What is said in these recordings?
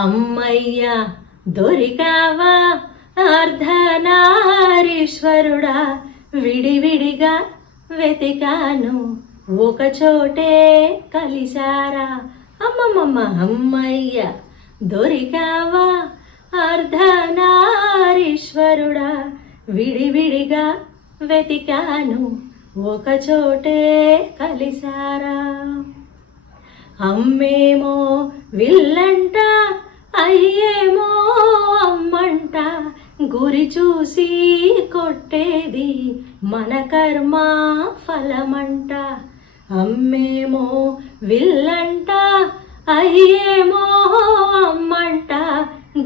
అమ్మయ్యా దొరికావా అర్ధనారీశ్వరుడా, విడివిడిగా వెతికాను ఒకచోటే కలిసారా. అమ్మమ్మమ్మ అమ్మయ్య దొరికావా అర్ధనారీశ్వరుడా, విడివిడిగా వెతికాను ఒకచోటే కలిసారా. అమ్మేమో విల్లంట, అయ్యేమో అమ్మంట, గురి చూసి కొట్టేది మన కర్మ ఫలమంట. అమ్మేమో విల్లంట, అయ్యేమో అమ్మంట,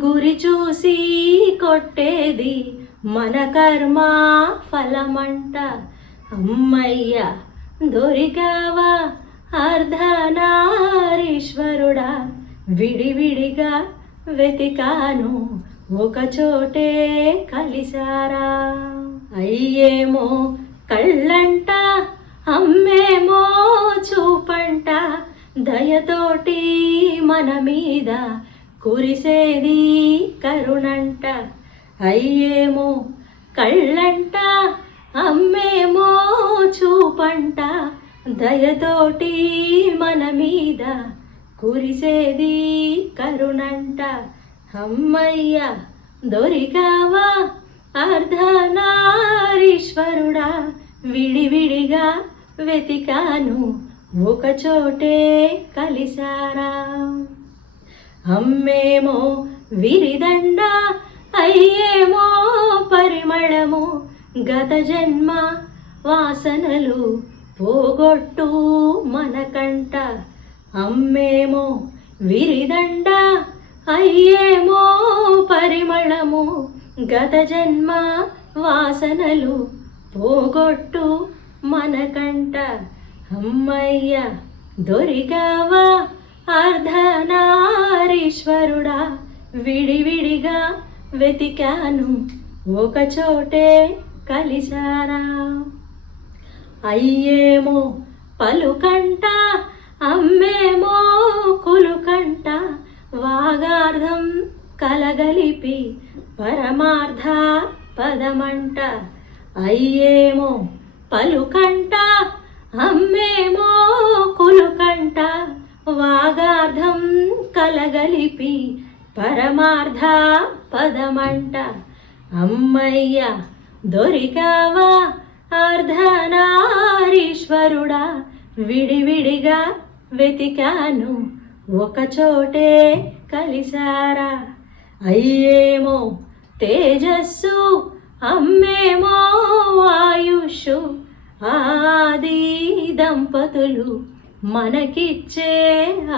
గురి చూసి కొట్టేది మన కర్మ ఫలమంట. అమ్మయ్య దొరికావా అర్ధనారీశ్వరుడా, విడివిడిగా వెతికాను ఒకచోటే కలిసారా. అయ్యేమో కళ్ళంట, అమ్మేమో చూపంట, దయతోటి మన మీద కురిసేది కరుణంట. అయ్యేమో కళ్ళంట, అమ్మేమో చూపంట, దయతోటి మన మీద కురిసేది కరుణంట. అమ్మయ్య దొరికావా అర్ధనారీశ్వరుడా, విడివిడిగా వెతికాను ఒకచోటే కలిసారా. అమ్మేమో విరిదండ, అయ్యేమో పరిమళము, గత జన్మ వాసనలు పోగొట్టు మనకంట. అమ్మేమో విరిదండ, అయ్యేమో పరిమళము, గత జన్మ వాసనలు పోగొట్టు మనకంట. అమ్మయ్య దొరికావా అర్ధనారీశ్వరుడా, విడివిడిగా వెతికాను ఒకచోటే కలిసారా. అయ్యేమో పలుకంట, అమ్మేమో కులుకంట, వాగార్థం కలగలిపి పరమార్థ పదమంట. అయ్యేమో పలుకంట, అమ్మేమో కులుకంట, వాగార్థం కలగలిపి పరమార్థ పదమంట. అమ్మయ్య దొరికావా అర్ధనారీశ్వరుడా, విడివిడిగా వెతికాను ఒకచోటే కలిసారా. అయ్యేమో తేజస్సు, అమ్మేమో ఆయుష్, ఆది దంపతులు మనకిచ్చే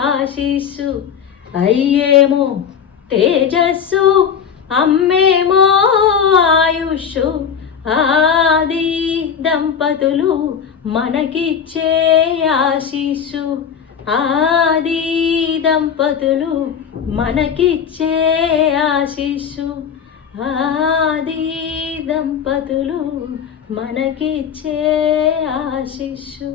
ఆశీస్సు. అయ్యేమో తేజస్సు, అమ్మేమో ఆయుష్, ఆది దంపతులు మనకిచ్చే ఆశీస్సు. ఆది దంపతులు మనకిచ్చే ఆశీస్సు. ఆది దంపతులు మనకిచ్చే ఆశీస్సు.